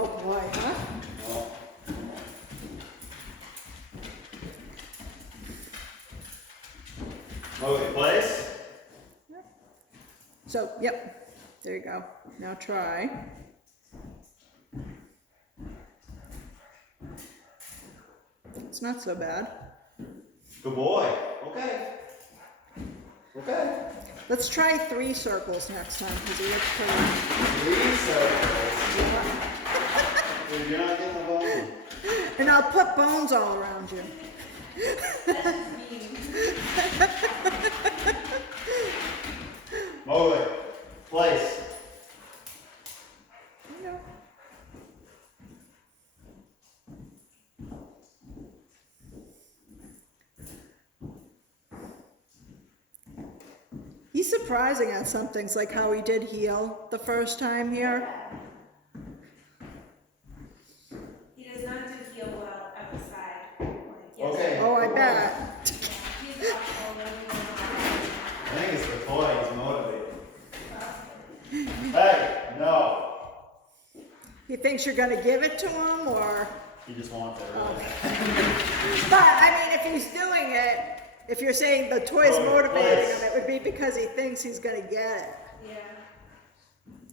Oh boy, huh? Oh. Mowgli, place. So, yep, there you go. Now try. It's not so bad. Good boy. Okay. Okay. Let's try 3 circles next time because he looks pretty. 3 circles. Dude, you're not getting the bone. And I'll put bones all around you. Mowgli, place. You know. He's surprising at some things, like how he did heal the first time here. He does not do heal well outside. Like, Okay. Oh, I good boy. bet. He's up all over. I think it's the toy. He's motivated. Hey, no. He thinks you're gonna give it to him, or? He just wants it, really. But, I mean, if he's doing it, if you're saying the toy's Oh, motivating yes. him, it would be because he thinks he's gonna get it. Yeah.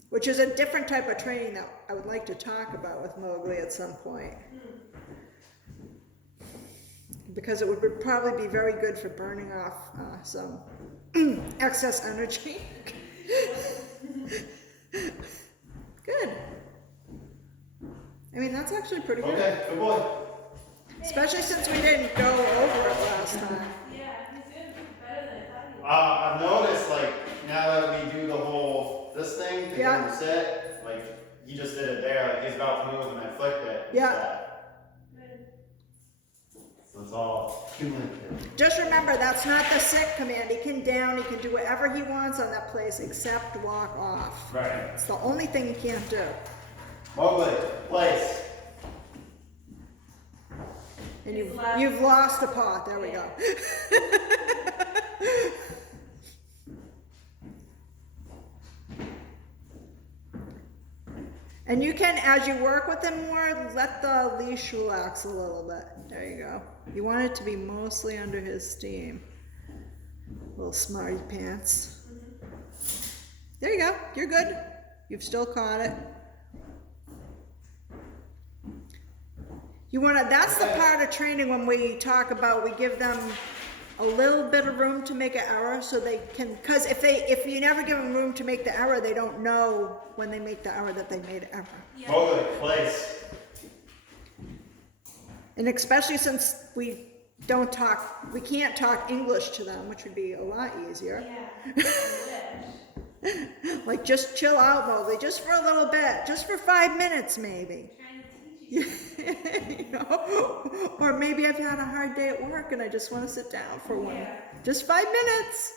Which is a different type of training that I would like to talk about with Mowgli at some point. Because it would probably be very good for burning off some excess energy. Good. I mean, that's actually pretty good. Okay, good boy. Especially since we didn't go over it last time. Yeah, he's doing better than I thought he would. I've noticed, like, now that we do the whole, this thing to Yeah. get him sit, like, he just did it there, like, he's about to move and I flicked it. Yeah. So it's all cumulative. Just remember, that's not the sit command. He can down, he can do whatever he wants on that place except walk off. Right. It's the only thing he can't do. Mowgli, place. And He's left. you've lost the pot. There we go. And you can, as you work with him more, let the leash relax a little bit. There you go. You want it to be mostly under his steam. Little smarty pants. There you go. You're good. You've still caught it. You want to, that's the part of training when we talk about, we give them a little bit of room to make an error so they can, because if you never give them room to make the error, they don't know when they make the error that they made an error. Yeah. Mowgli, place. And especially since we can't talk English to them, which would be a lot easier. Yeah. I wish. Like, just chill out, Mowgli, just for a little bit, just for 5 minutes maybe. Trying to teach you. You know, or maybe I've had a hard day at work and I just want to sit down for one, Yeah. just 5 minutes.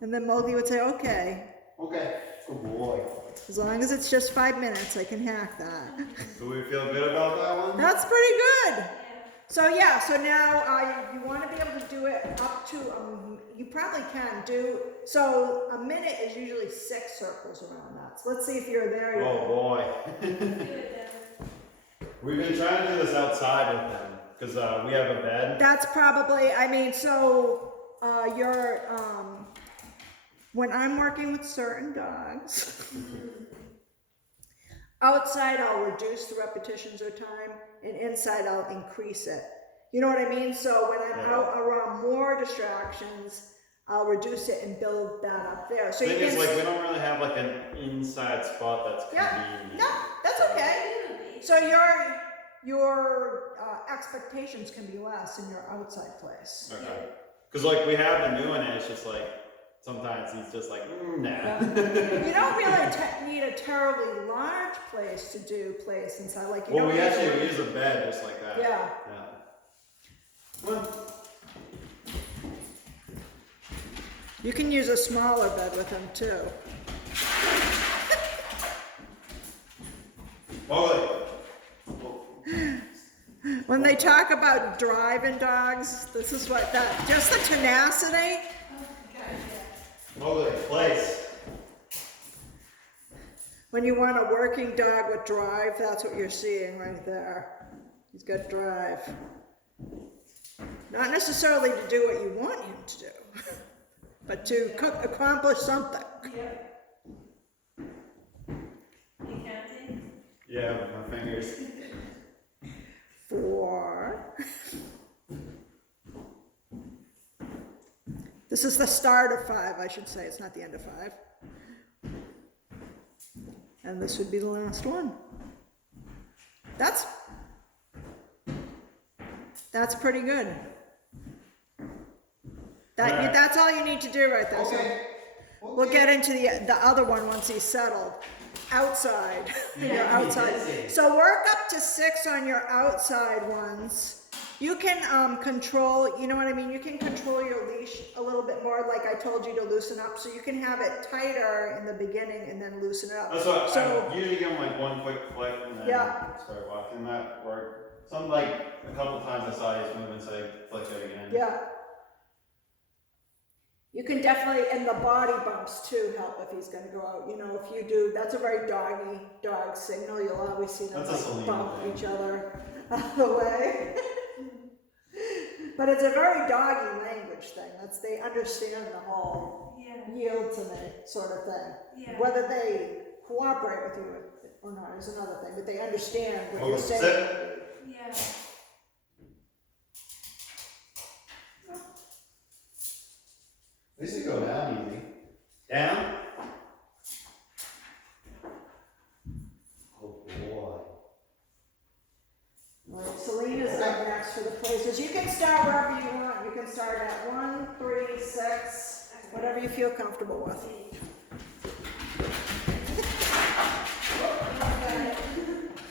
And then Mowgli would say, okay, Okay, good boy. as long as it's just 5 minutes, I can hack that. Do we feel good about that one? That's pretty good. Yeah. So yeah, so now you want to be able to do it up to, you probably can do, so a minute is usually 6 circles around that. So let's see if you're there yet. Oh boy. Do it then. We've been trying to do this outside with them, because we have a bed. That's probably, I mean, so when I'm working with certain dogs, outside I'll reduce the repetitions of time, and inside I'll increase it. You know what I mean? So when I'm out around more distractions, I'll reduce it and build that up there. So Thing you is, can, like, we don't really have like an inside spot that's yeah, convenient. no, that's okay. So your expectations can be less in your outside place. Okay. Because like we have the new one, and it's just like sometimes he's just like, nah. You don't really need a terribly large place to do place inside. Like you Well, don't we need actually use a bed just like that. Yeah. Yeah. Well, You can use a smaller bed with him too. Mowgli. When they talk about driving dogs, this is what that, just the tenacity. Mowgli, place. When you want a working dog with drive, that's what you're seeing right there. He's got drive. Not necessarily to do what you want him to do, but to accomplish something. Yep. You counting? Yeah, with my fingers. 4. This is the start of 5, I should say. It's not the end of 5. And this would be the last one. That's pretty good. That's all you need to do right there. Okay. So we'll get into the other one once he's settled. Outside. Your outside. So work up to 6 on your outside ones. You can control, you know what I mean? You can control your leash a little bit more, like I told you to loosen up. So you can have it tighter in the beginning and then loosen it up. That's what So I usually give them like one quick flick and then start walking. That worked. Some like a couple times I saw he's moving, so I flick it again. yeah. You can definitely, and the body bumps too help if he's gonna go out. You know, if you do, that's a very doggy dog signal. You'll always see them That's a like Selena bump thing. each other out of the way. But it's a very doggy language thing. They understand the whole Yeah. yield to me sort of thing. Yeah. Whether they cooperate with you or not is another thing, but they understand what you're Sit. saying. Yeah. At least you go down easy. Down. Oh boy. Right, Selena's up next for the places. You can start wherever you want. You can start at 1, 3, 6, whatever you feel comfortable with.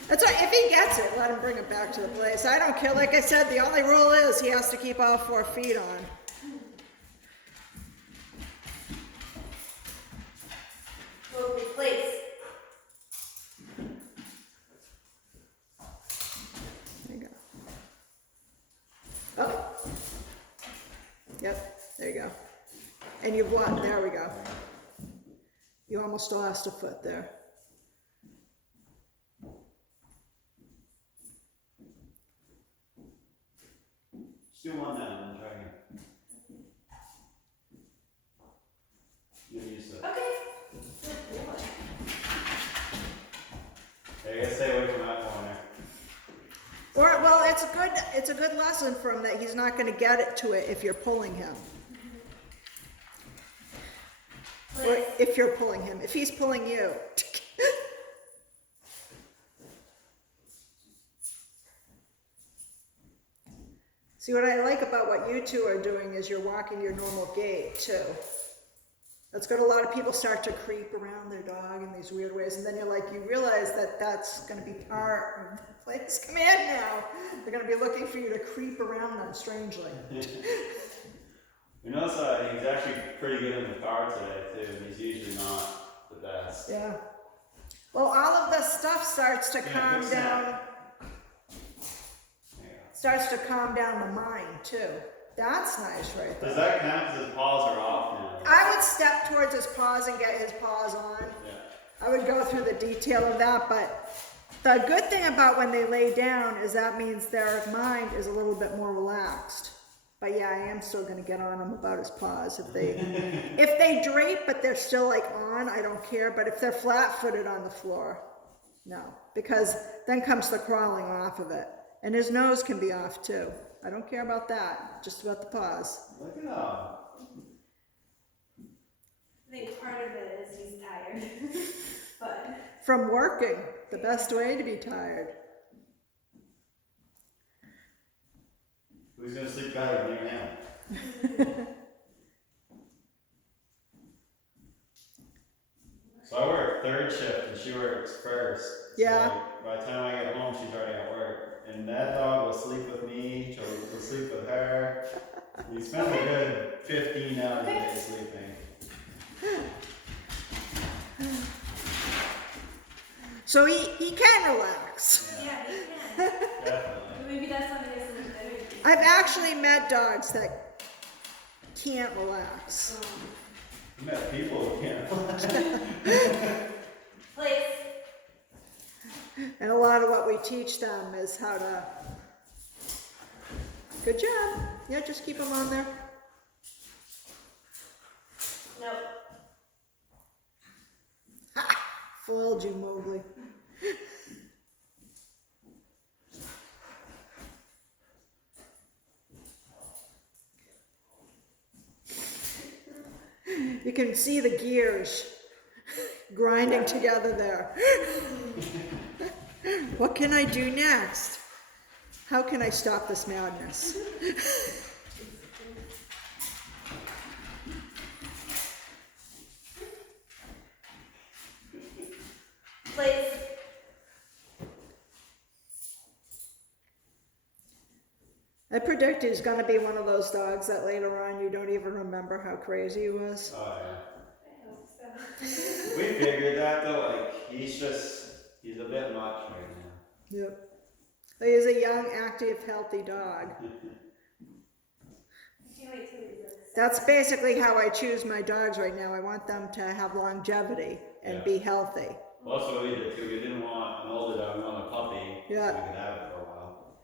That's right. If he gets it, let him bring it back to the place. I don't care. Like I said, the only rule is he has to keep all 4 feet on. Mowgli, place. There you go. Oh. Yep, there you go. And you've won. There we go. You almost lost a foot there. Just do one down and try again. You're used to it. Okay. Yeah, you gotta stay away from that corner. Or, well, it's a good lesson for him that he's not gonna get it to it if you're pulling him. Or Place. if you're pulling him, if he's pulling you. See, what I like about what you two are doing is you're walking your normal gait too. That's good. A lot of people start to creep around their dog in these weird ways, and then you realize that that's going to be part of the play's command now. They're going to be looking for you to creep around them strangely. We notice he's actually pretty good in the car today too, and he's usually not the best. Yeah. Well, all of this stuff starts to calm quick down. snap. There you Starts to calm down the mind too. That's nice right go. Does there. that count because his paws are off now? I would step towards his paws and get his paws on. Yeah. I would go through the detail of that, but the good thing about when they lay down is that means their mind is a little bit more relaxed. But yeah, I am still gonna get on him about his paws. If they drape but they're still like on, I don't care. But if they're flat-footed on the floor, no. Because then comes the crawling off of it. And his nose can be off too. I don't care about that, just about the paws. Look at him. I think part of it is he's tired. But From working, the best way to be tired. Who's gonna sleep better than you now? So I work third shift and she works first. Yeah. So like, by the time I get home, she's already at work. And that dog will sleep with me, she'll sleep with her. We spend a good 15 hours a day sleeping. So he can relax. yeah, he can. Definitely. Maybe that's something that's in his energy. I've actually met dogs that can't relax. You met people who can't. Place. teach them is how to. Good job. Yeah, just keep them on there. Nope. Foiled you, Mowgli. You can see the gears grinding together there. What can I do next? How can I stop this madness? Place. I predict he's gonna be one of those dogs that later on you don't even remember how crazy he was. Oh yeah. I hope so. We figured that though, like he's a bit much right now. Yep. He's a young, active, healthy dog. I can't wait till he's like That's basically how I choose my dogs right now. I want them to have longevity and Yeah. be healthy. Well, that's what we did too. We didn't want an older dog, we wanted a puppy. Yeah. So we could have it for a while.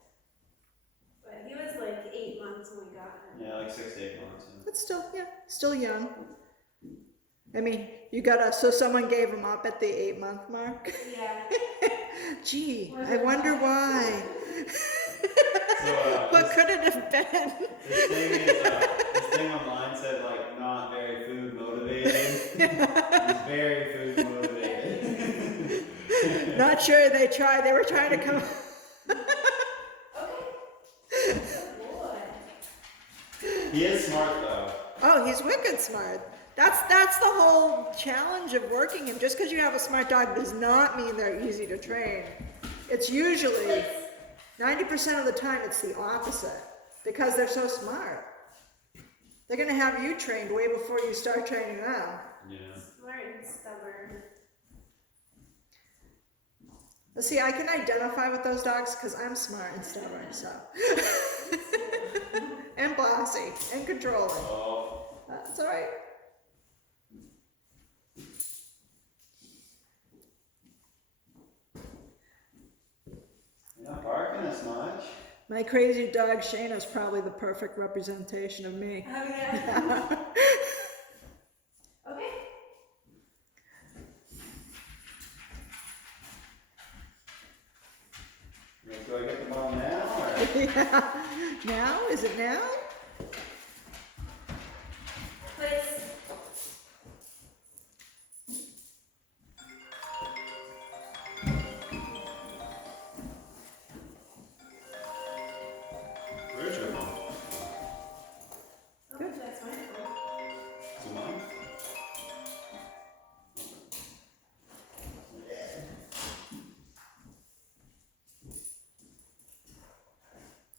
But he was like 8 months when we got him. Yeah, like 6 to 8 months. But still, yeah, still young. I mean, you gotta, so someone gave him up at the 8-month mark? Yeah. Gee, I wonder why. So, What could it have been? this thing online said like not very food motivated. He's very food motivated. Not sure they tried, they were trying to come. Okay. Good boy. He is smart though. Oh, he's wicked smart. That's the whole challenge of working him. Just because you have a smart dog does not mean they're easy to train. It's usually, Place. 90% of the time, it's the opposite. Because they're so smart. They're gonna have you trained way before you start training them. Yeah. Smart and stubborn. But see, I can identify with those dogs because I'm smart and stubborn, so. And bossy, and controlling. Oh, That's all right. you're not barking as much. My crazy dog Shayna's probably the perfect representation of me. Oh yeah. Okay. Do I get the ball now or? Yeah. Now? Is it now? Place. Where's your phone? Oh, that's my phone. Is it mine?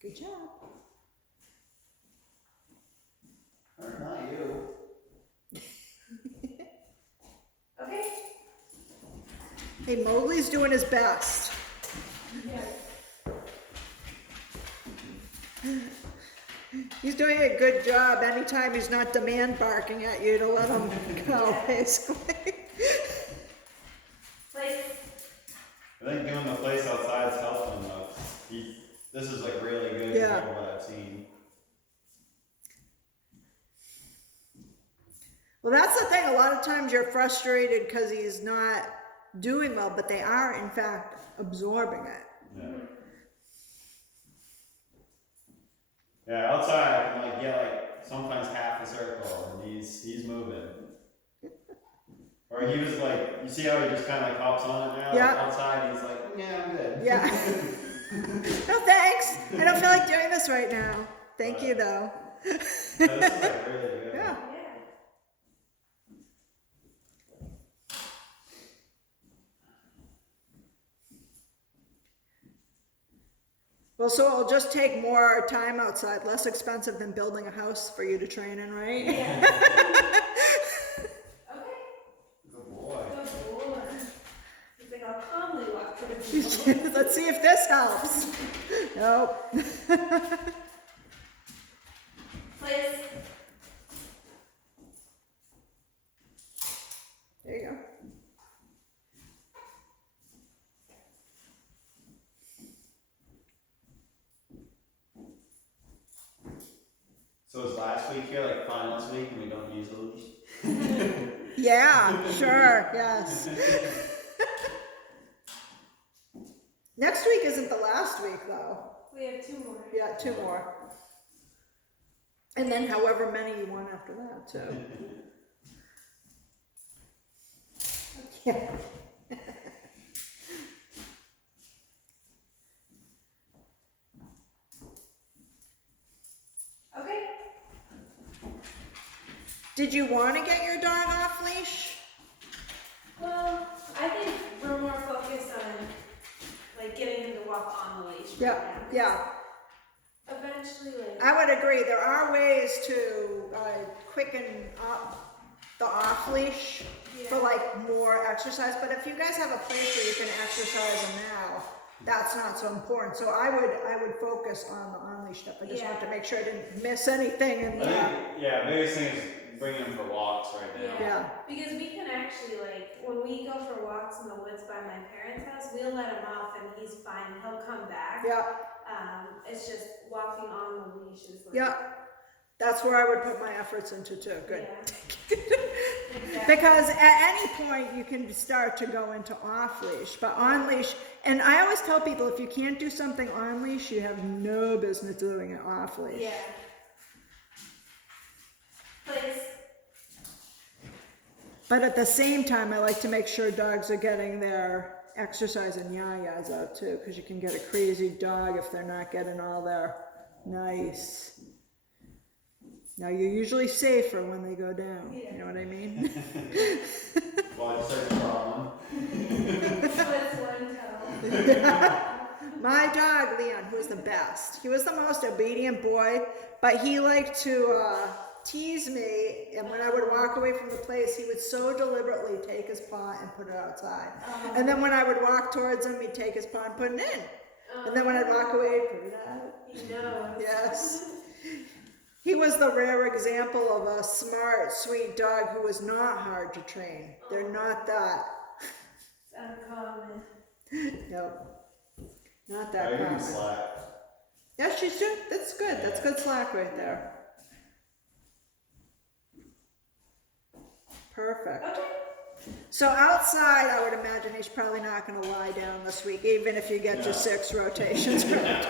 Good job. Or not you. Okay. Hey, Mowgli's doing his best. Yeah. He's doing a good job anytime he's not demand barking at you to let him go, basically. Place. I think doing the place outside is helping him though. This is like really good Yeah. compared to what I've seen. Well, that's the thing. A lot of times you're frustrated because he's not doing well, but they are, in fact, absorbing it. Yeah. Yeah, outside I can like get like sometimes half a circle and he's moving. Or he was like, you see how he just kind of like hops on it now? Yeah. Like, outside he's like, yeah, I'm good. Yeah. No, thanks. I don't feel like doing this right now. Thank you, though. Yeah, this is like really good. Yeah. Yeah. Well, so it'll just take more time outside, less expensive than building a house for you to train in, right? Yeah. Okay. Good boy. Good boy. He's like, I'll calmly walk towards you. Let's see if this helps. Nope. Place. There you go. this week and we don't use a leash. Yeah, sure, yes. Next week isn't the last week though. We have 2 more. Yeah, 2 more. And then however many you want after that too. Yeah. Okay. Did you want to get your dog off leash? Well, I think we're more focused on like getting him to walk on the leash. Yeah, right now. yeah. Eventually, like. I would agree. There are ways to quicken up the off leash for Yeah. like more exercise. But if you guys have a place where you can exercise them now, that's not so important. So I would focus on the on leash stuff. I just Yeah. want to make sure I didn't miss anything in I the think, yeah, biggest thing is bringing them for walks right now. yeah. Because we can actually, like, when we go for walks in the woods by my parents' house, we'll let him off and he's fine. He'll come back. Yeah, It's just walking on the leash is like. yeah. That's where I would put my efforts into too. Good. Yeah. Exactly. Because at any point you can start to go into off leash, but on leash, and I always tell people if you can't do something on leash, you have no business doing it off leash. Yeah. Place. But at the same time, I like to make sure dogs are getting their exercise and yayas out too, because you can get a crazy dog if they're not getting all their nice. Now you're usually safer when they go down. Yeah. You know what I mean? Well, I just heard the problem. Split one toe. My dog, Leon, who was the best. He was the most obedient boy, but he liked to tease me, and when I would walk away from the place, he would so deliberately take his paw and put it outside. And then when I would walk towards him, he'd take his paw and put it in. And then when I'd walk away, he'd put it out. He knows. Yes. He was the rare example of a smart, sweet dog who was not hard to train. They're not that. It's uncommon. Nope. Not I that give him common. slack. Yeah, she's good. That's good. That's good slack right there. Perfect. Okay. So outside, I would imagine he's probably not going to lie down this week, even if you get your No. 6 rotations. No.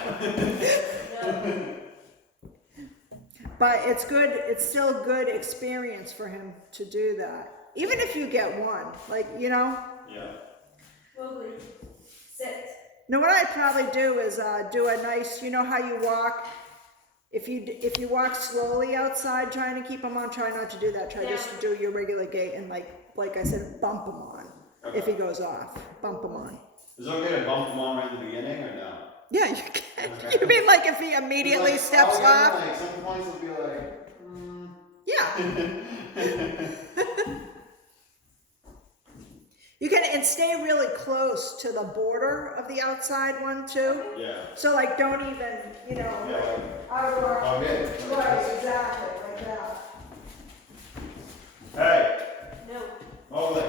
But it's good. It's still good experience for him to do that. Even if you get one, like, you know. Yeah. Mowgli. Sit. Now what I'd probably do is do a nice, you know how you walk, if you walk slowly outside trying to keep him on, try not to do that. Try just to do your regular gait and like I said, bump him on. If he goes off, bump him on. Is it okay to bump them on right in the beginning or no? Yeah, you can. Okay. You mean like if he immediately Like, steps oh, yeah, off? Like, some points will be like, Yeah. You can, and stay really close to the border of the outside one too. yeah. So like don't even, you know, Yeah, like, out of our, okay. right, exactly, like that. Hey, No. Mowgli.